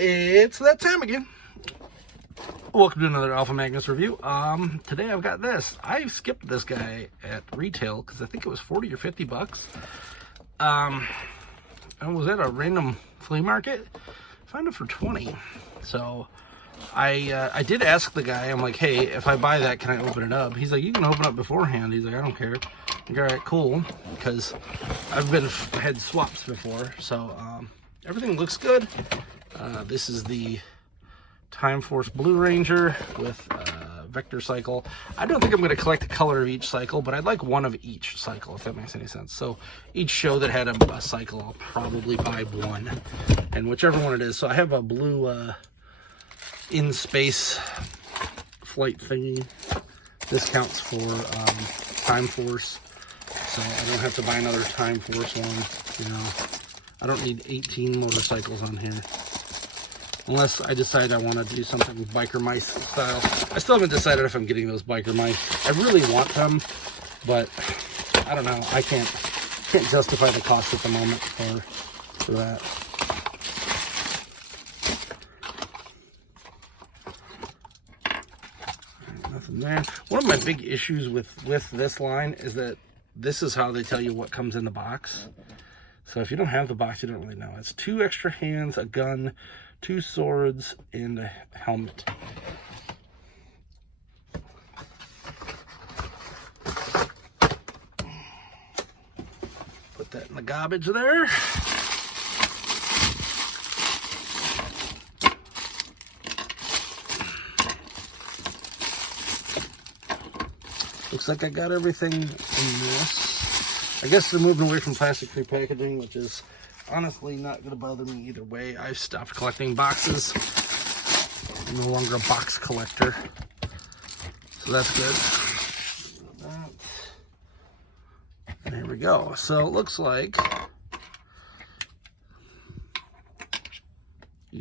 It's that time again. Welcome to another Alpha Magnus review. Today I've got this. I skipped this guy at retail because I think it was 40 or 50 bucks. I was at a random flea market. Found it for 20. So I did ask the guy, I'm like, hey, if I buy that, can I open it up? He's like, you can open it up beforehand. He's like, I don't care. I'm like, all right, cool. Because I've had swaps before. So everything looks good. This is the Timeforce Blue Ranger with Vectorcycle. I don't think I'm going to collect the color of each cycle, but I'd like one of each cycle, if that makes any sense. So each show that had a cycle, I'll probably buy one, and whichever one it is. So I have a blue in-space flight thingy. This counts for Timeforce, so I don't have to buy another Timeforce one. You know, I don't need 18 motorcycles on here. Unless I decide I want to do something biker mice style. I still haven't decided if I'm getting those biker mice. I really want them, but I don't know. I can't justify the cost at the moment for that. Nothing there. One of my big issues with this line is that this is how they tell you what comes in the box. So if you don't have the box, you don't really know. It's 2 extra hands, a gun, 2 swords, and a helmet. Put that in the garbage there. Looks like I got everything in this. I guess they're moving away from plastic-free packaging, which is honestly not going to bother me either way. I've stopped collecting boxes. I'm no longer a box collector. So that's good. And here we go. So it looks like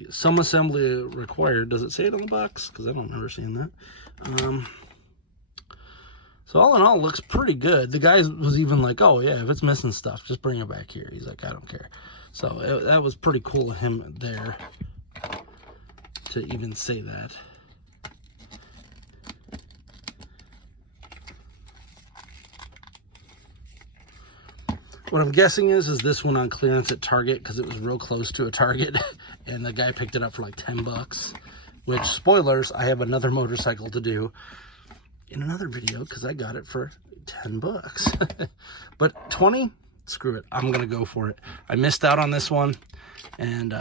some assembly required. Does it say it on the box? Because I don't remember seeing that. So all in all, it looks pretty good. The guy was even like, oh yeah, if it's missing stuff, just bring it back here. He's like, I don't care. So that was pretty cool of him there to even say that. What I'm guessing is this one on clearance at Target because it was real close to a Target and the guy picked it up for like 10 bucks, which, spoilers, I have another motorcycle to do in another video because I got it for 10 bucks. But 20, screw it, I'm gonna go for it. I missed out on this one, and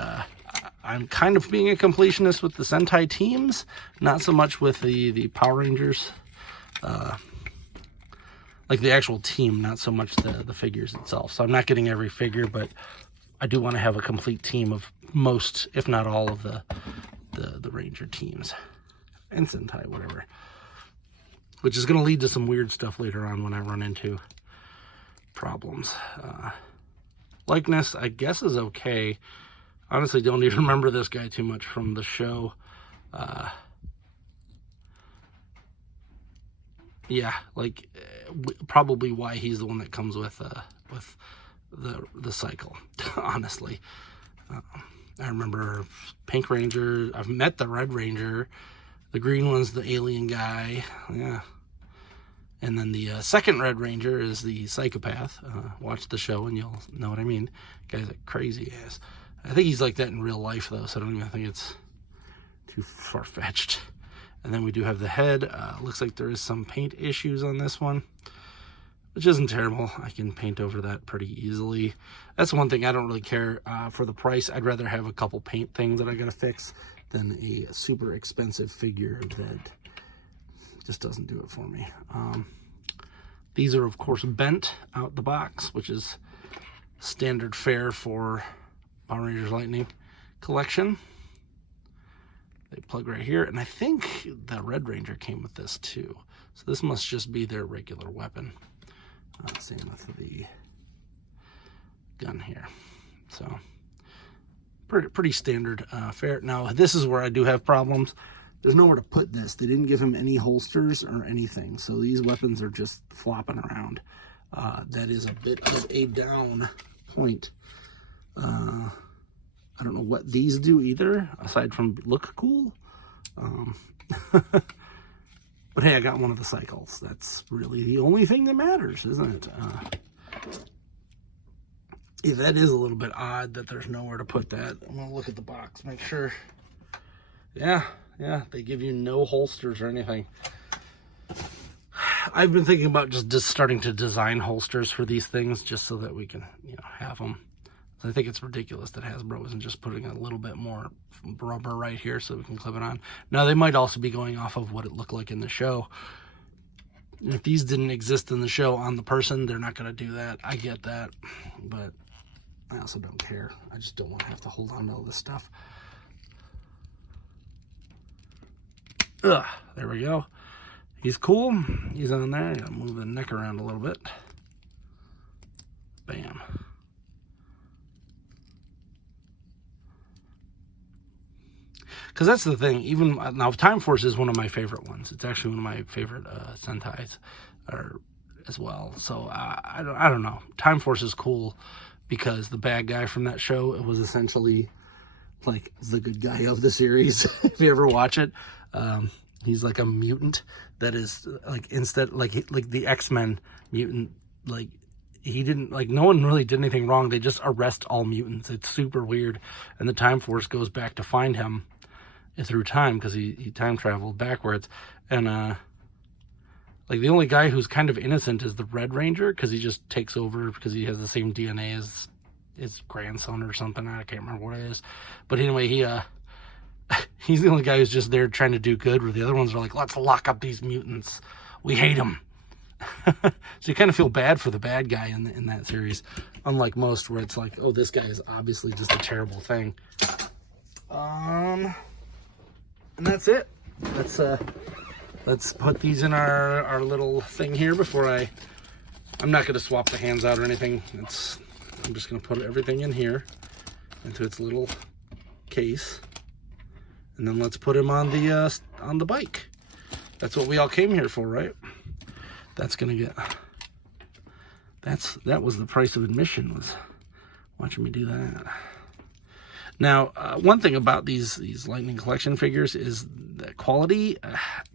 I'm kind of being a completionist with the Sentai teams, not so much with the Power Rangers, like the actual team, not so much the figures itself. So I'm not getting every figure, but I do want to have a complete team of most, if not all, of the Ranger teams and Sentai, whatever. Which is going to lead to some weird stuff later on when I run into problems. Likeness, I guess, is okay. Honestly, don't even remember this guy too much from the show. Yeah, like probably why he's the one that comes with the cycle. Honestly, I remember Pink Ranger. I've met the Red Ranger. The green one's the alien guy. Yeah. And then the second Red Ranger is the psychopath. Watch the show and you'll know what I mean. Guy's a crazy ass. I think he's like that in real life though, so I don't even think it's too far-fetched. And then we do have the head. Looks like there is some paint issues on this one, which isn't terrible. I can paint over that pretty easily. That's one thing I don't really care for the price. I'd rather have a couple paint things that I gotta fix than a super expensive figure that just doesn't do it for me. These are, of course, bent out the box, which is standard fare for Power Rangers Lightning collection. They plug right here, and I think the Red Ranger came with this too. So this must just be their regular weapon. Same with the gun here. So pretty standard fare. Now this is where I do have problems. There's nowhere to put this. They didn't give him any holsters or anything, so these weapons are just flopping around. That is a bit of a down point. I don't know what these do either, aside from look cool. But hey, I got one of the cycles. That's really the only thing that matters, isn't it? Yeah, that is a little bit odd that there's nowhere to put that. I'm gonna look at the box, make sure. Yeah, they give you no holsters or anything. I've been thinking about just starting to design holsters for these things just so that we can, have them. I think it's ridiculous that Hasbro isn't just putting a little bit more rubber right here so we can clip it on. Now, they might also be going off of what it looked like in the show. If these didn't exist in the show on the person, they're not going to do that. I get that, but I also don't care. I just don't want to have to hold on to all this stuff. Ugh, there we go. He's cool. He's on there. I'm gonna move the neck around a little bit. Bam. Because that's the thing. Even now, Timeforce is one of my favorite ones. It's actually one of my favorite Sentais as well. So I don't know. Timeforce is cool because the bad guy from that show, it was essentially like the good guy of the series. If you ever watch it, he's like a mutant that is like instead like the X-Men mutant. Like he didn't no one really did anything wrong. They just arrest all mutants. It's super weird. And the Timeforce goes back to find him through time because he time traveled backwards. And like the only guy who's kind of innocent is the Red Ranger because he just takes over because he has the same DNA as his grandson or something. I can't remember what it is. But anyway, he's the only guy who's just there trying to do good, where the other ones are like, let's lock up these mutants. We hate them. So you kind of feel bad for the bad guy in that series, unlike most where it's like, oh, this guy is obviously just a terrible thing. And that's it. Let's put these in our little thing here before I'm not going to swap the hands out or anything. I'm just going to put everything in here into its little case. And then let's put him on the bike. That's what we all came here for, right? That was the price of admission, was watching me do that. Now, one thing about these Lightning Collection figures is the quality.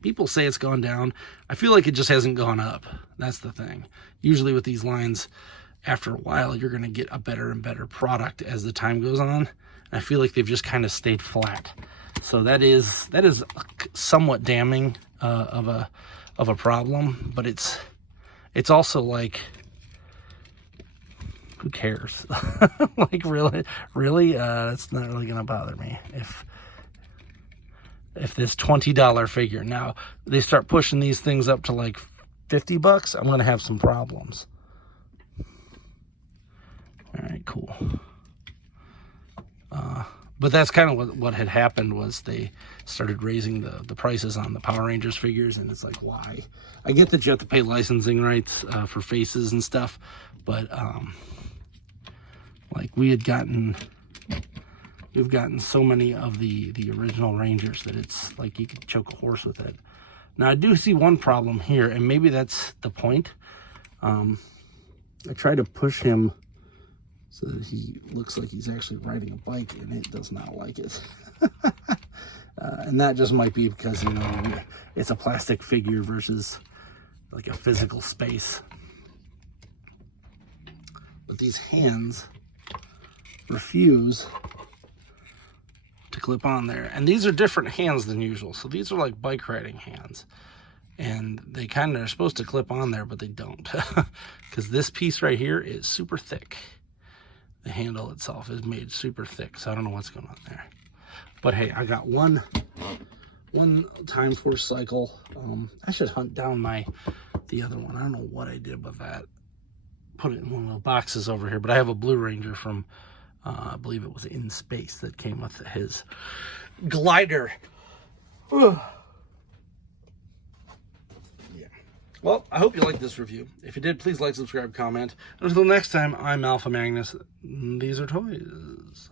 People say it's gone down. I feel like it just hasn't gone up. That's the thing. Usually with these lines, after a while, you're going to get a better and better product as the time goes on. I feel like they've just kind of stayed flat. So that is somewhat damning of a problem, but it's also like, who cares? Like really, that's not really gonna bother me if this $20 figure, now they start pushing these things up to like $50, I'm gonna have some problems. All right, cool. But that's kind of what had happened, was they started raising the prices on the Power Rangers figures, and it's like, why? I get that you have to pay licensing rights for faces and stuff, but like we've gotten so many of the original Rangers that it's like you could choke a horse with it. Now I do see one problem here, and maybe that's the point. I try to push him so that he looks like he's actually riding a bike, and it does not like it. And that just might be because, it's a plastic figure versus like a physical space. But these hands refuse to clip on there. And these are different hands than usual. So these are like bike riding hands. And they kind of are supposed to clip on there, but they don't. Because this piece right here is super thick. The handle itself is made super thick, so I don't know what's going on there. But hey, I got one Timeforce cycle. I should hunt down the other one. I don't know what I did with that. Put it in one of the boxes over here, but I have a Blue Ranger from, I believe it was In Space, that came with his glider. Ugh. Well, I hope you liked this review. If you did, please like, subscribe, comment. Until next time, I'm Alpha Magnus. These are toys.